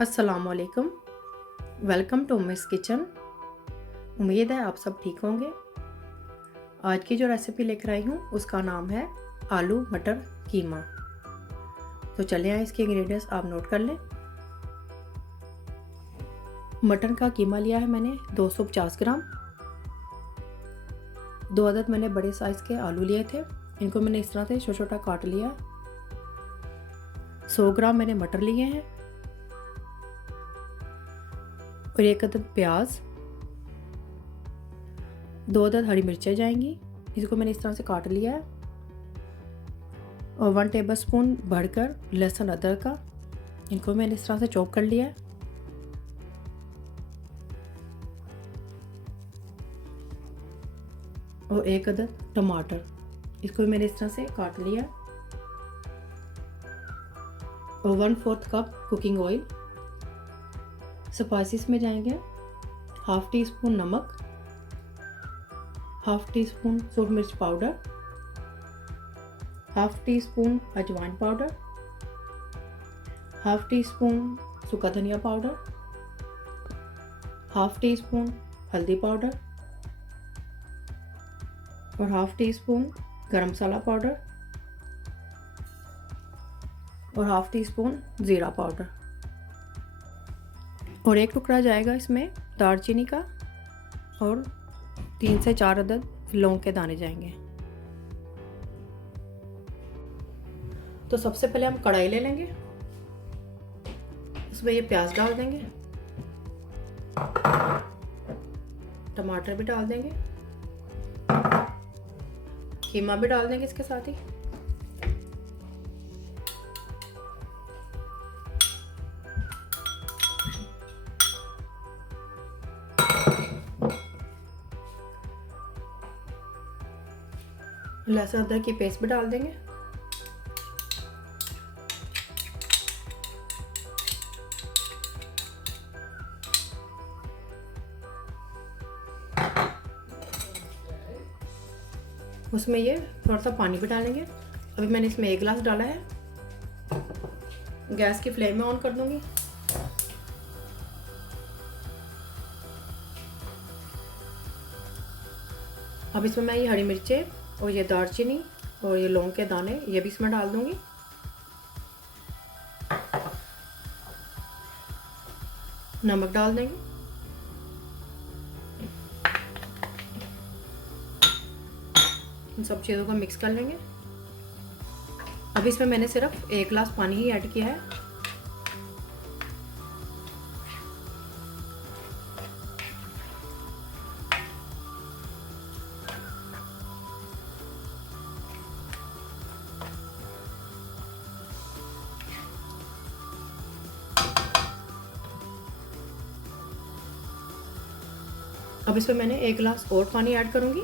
अस्सलामुअलैकुम। Welcome to Miss kitchen. उम्मीद है आप सब ठीक होंगे। आज की जो रेसिपी लेकर आई हूँ उसका नाम है आलू मटर कीमा। तो चले आए, इसके इंग्रेडिएंट्स आप नोट कर लें। मटन का कीमा लिया है मैंने 250 ग्राम। 2 अदद मैंने बड़े साइज़ के आलू लिए थे, इनको मैंने इस तरह से छोटा छोटा काट लिया। 100 ग्राम मैंने मटर लिए हैं और 1 अदद प्याज, 2 अदद हरी मिर्चें जाएंगी, इसको मैंने इस तरह से काट लिया है। और 1 टेबलस्पून भरकर लहसुन अदरक का, इनको मैंने इस तरह से चॉप कर लिया है। और 1 अदद टमाटर, इसको मैंने इस तरह से काट लिया। और 1/4 कप कुकिंग ऑयल। स्पाइसेस में जाएंगे 1/2 टीस्पून नमक, 1/2 टीस्पून सूरज मिर्च पाउडर, 1/2 टीस्पून अजवाइन पाउडर, 1/2 टीस्पून सूखा धनिया पाउडर, 1/2 टीस्पून हल्दी पाउडर और 1/2 टीस्पून गरम मसाला पाउडर और 1/2 टीस्पून ज़ीरा पाउडर। और 1 टुकड़ा जाएगा इसमें दालचीनी का और 3 से 4 अदद लौंग के दाने जाएंगे। तो सबसे पहले हम कढ़ाई ले लेंगे, उसमें ये प्याज डाल देंगे, टमाटर भी डाल देंगे, कीमा भी डाल देंगे इसके साथ ही। लहसुन अदरक की पेस्ट भी डाल देंगे। उसमें ये थोड़ा सा पानी भी डालेंगे। अभी मैंने इसमें 1 गिलास डाला है। गैस की फ्लेम में ऑन कर दूंगी। अब इसमें मैं ये हरी मिर्चें और ये दालचीनी और ये लौंग के दाने ये भी इसमें डाल दूंगी। नमक डाल देंगे। इन सब चीज़ों को मिक्स कर लेंगे। अब इसमें मैंने सिर्फ 1 गिलास पानी ही ऐड किया है। अब इसमें मैंने 1 गिलास और पानी ऐड करूंगी।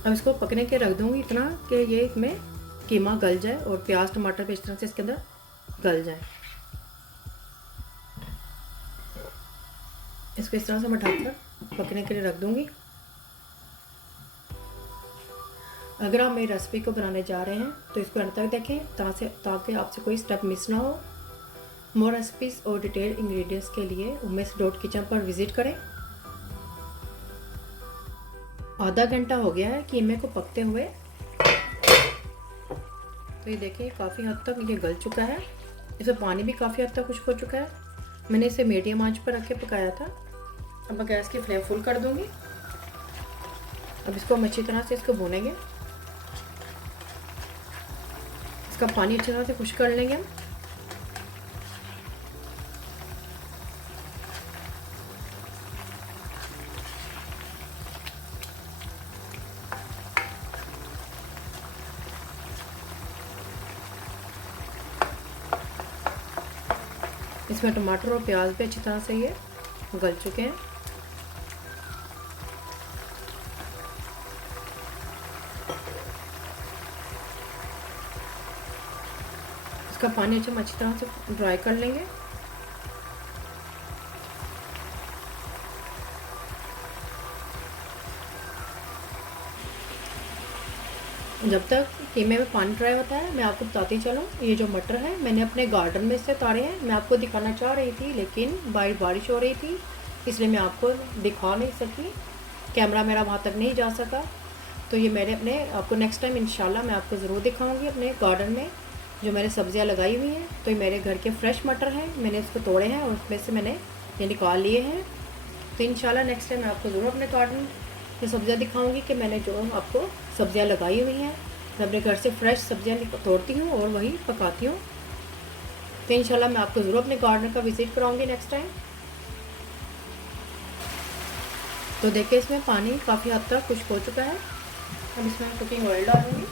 अब इसको पकने के रख दूंगी इतना कि ये इसमें कीमा गल जाए और प्याज टमाटर भी इस तरह से इसके अंदर गल जाए। इसको इस तरह से मैं ढककर पकने के लिए रख दूंगी। अगर आप मेरी रेसिपी को बनाने जा रहे हैं तो इसको अंत तक देखें ताकि आपसे कोई स्टेप मिस ना हो। मोर रेसिपीज़ और डिटेल इंग्रेडिएंट्स के लिए umesh.kitchen पर विज़िट करें। आधा घंटा हो गया है कीमे को पकते हुए। तो ये देखिए काफ़ी हद तक ये गल चुका है। इसमें पानी भी काफ़ी हद तक खुश्क हो चुका है। मैंने इसे मीडियम आंच पर रख के पकाया था। अब मैं गैस की फ्लेम फुल कर दूंगी। अब इसको हम अच्छी तरह से इसको भूनेंगे। इसका पानी अच्छी तरह से खुश्क कर लेंगे हम। इसमें टमाटर और प्याज भी अच्छी तरह से ये गल चुके हैं। इसका पानी अच्छी तरह से ड्राई कर लेंगे। जब तक कीमे में पानी ड्राई होता है मैं आपको बताती चलूँ, ये जो मटर है मैंने अपने गार्डन में से ताड़े हैं। मैं आपको दिखाना चाह रही थी लेकिन बारिश हो रही थी, इसलिए मैं आपको दिखा नहीं सकी, कैमरा मेरा वहाँ तक नहीं जा सका। तो ये मैंने अपने आपको नेक्स्ट टाइम इंशाल्लाह मैं आपको ज़रूर दिखाऊंगी अपने गार्डन में जो मैंने सब्ज़ियाँ लगाई हुई हैं। तो ये मेरे घर के फ्रेश मटर हैं, मैंने इसको तोड़े हैं और उसमें से मैंने ये निकाल लिए हैं। तो इंशाल्लाह नेक्स्ट टाइम मैं आपको ज़रूर अपने गार्डन की सब्ज़ियाँ दिखाऊंगी कि मैंने जो आपको सब्ज़ियाँ लगाई हुई हैं। मैं अपने घर से फ्रेश सब्ज़ियाँ तोड़ती हूँ और वही पकाती हूँ। तो इंशाल्लाह मैं आपको ज़रूर अपने गार्डन का विज़िट कराऊँगी नेक्स्ट टाइम। तो देखिए इसमें पानी काफ़ी हद तक खुश्क हो चुका है। अब इसमें कुकिंग ऑयल डालूँगी।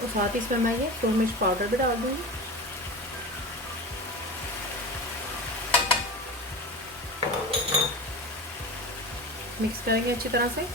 और साथ ही इसमें मैं ये सूरज मिर्च पाउडर भी डाल दूँगी। मिक्स करेंगे अच्छी तरह से।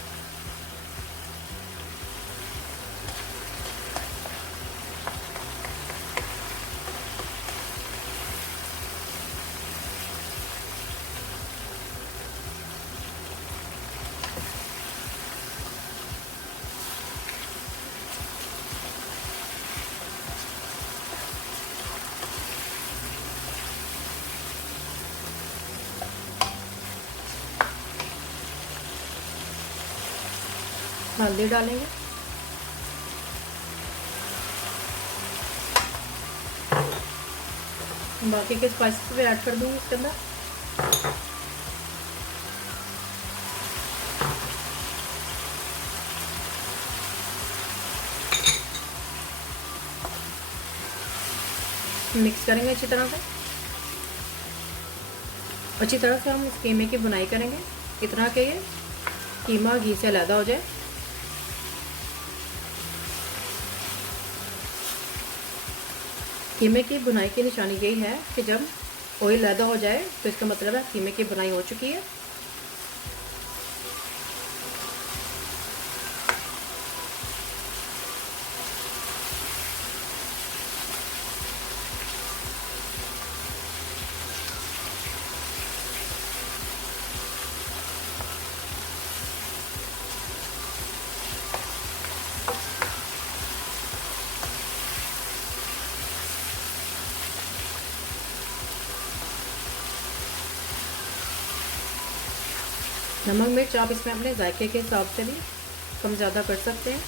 हल्दी डालेंगे, बाकी के स्पाइसेस भी ऐड कर दूँगी इसके अंदर। मिक्स करेंगे अच्छी तरह से हम इस कीमे की बुनाई करेंगे, इतना कि ये कीमा घी से अलग हो जाए। कीमे की बुनाई की निशानी यही है कि जब ऑयल अलग हो जाए तो इसका मतलब है कीमे की बुनाई हो चुकी है। नमक मिर्च आप इसमें अपने जायके के हिसाब से भी कम ज़्यादा कर सकते हैं।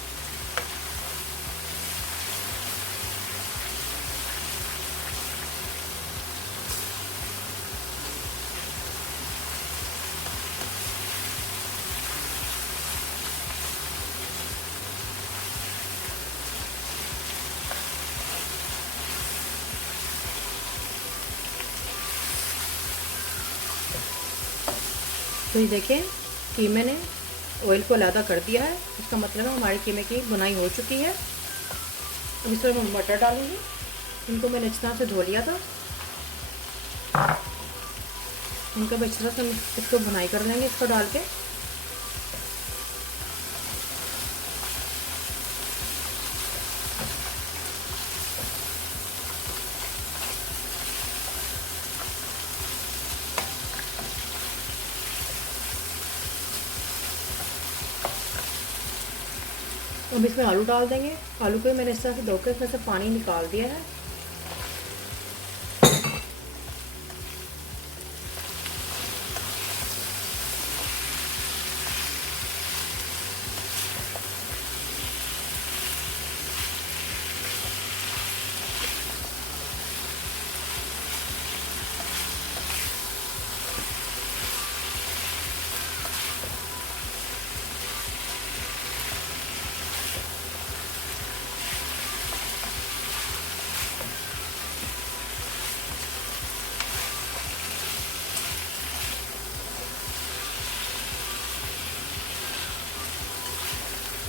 तो ये देखें कीमे ने ऑयल को अलग कर दिया है, इसका मतलब है हमारे कीमे की बुनाई हो चुकी है। अब इस तरह मैं मटर डालूंगी, इनको मैंने अच्छी तरह से धो लिया था, इनको अच्छी तरह से इसको बुनाई कर लेंगे इसको डाल के। अब इसमें आलू डाल देंगे। आलू को मैंने इस तरह से धोकर इसमें से पानी निकाल दिया है।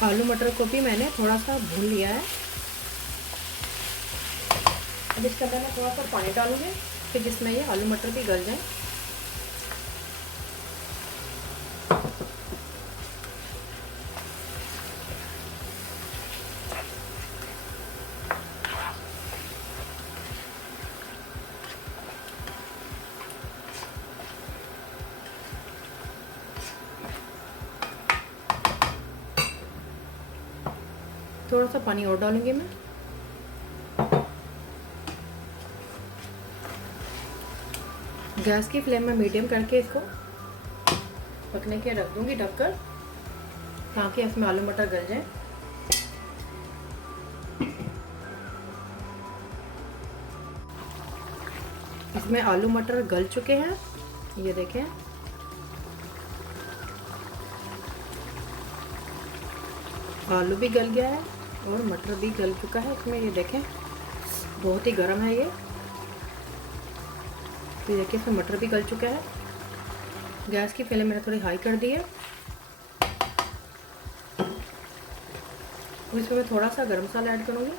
आलू मटर को भी मैंने थोड़ा सा भून लिया है। अब इसके अंदर मैं थोड़ा सा पानी डालूंगी कि जिसमें ये आलू मटर भी गल जाए। थोड़ा सा पानी और डालूंगी मैं। गैस की फ्लेम में मीडियम करके इसको पकने के रख दूंगी ढककर, ताकि इसमें आलू मटर गल जाए। इसमें आलू मटर गल चुके हैं, ये देखें। आलू भी गल गया है और मटर भी गल चुका है इसमें, ये देखें। बहुत ही गर्म है ये। तो देखिए इसमें मटर भी गल चुका है। गैस की फ्लेम मैंने थोड़ी हाई कर दी है। और इसमें मैं थोड़ा सा गरम मसाला ऐड करूँगी।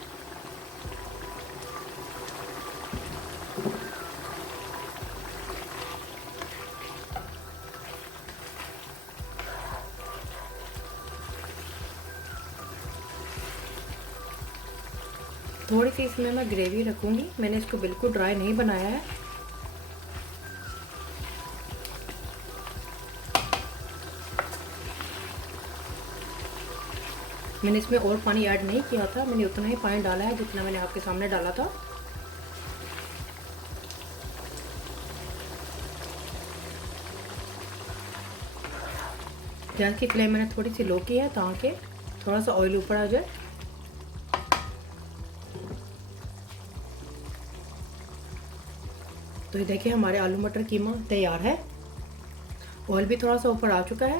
थोड़ी सी इसमें मैं ग्रेवी रखूँगी, मैंने इसको बिल्कुल ड्राई नहीं बनाया है। मैंने इसमें और पानी ऐड नहीं किया था, मैंने उतना ही पानी डाला है जितना मैंने आपके सामने डाला था। गैस की फ्लेम मैंने थोड़ी सी लो की है ताकि थोड़ा सा ऑयल ऊपर आ जाए। तो ये देखिए हमारे आलू मटर कीमा तैयार है। ऑयल भी थोड़ा सा ऊपर आ चुका है।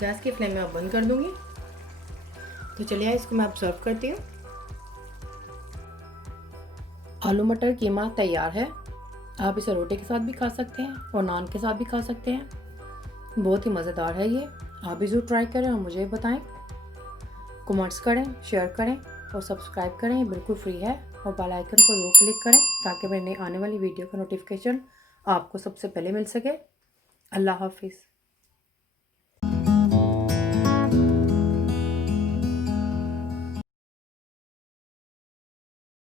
गैस की फ्लेम मैं अब बंद कर दूंगी। तो चलिए इसको मैं अब सर्व करती हूँ। आलू मटर कीमा तैयार है। आप इसे रोटी के साथ भी खा सकते हैं और नान के साथ भी खा सकते हैं। बहुत ही मज़ेदार है ये। आप भी ज़रूर ट्राई करें और मुझे बताएं। कमेंट्स करें, शेयर करें और सब्सक्राइब करें, ये बिल्कुल फ्री है। और बेल आइकन को ज़रूर क्लिक करें ताकि मेरी आने वाली वीडियो का नोटिफिकेशन आपको सबसे पहले मिल सके। अल्लाह हाफिज़।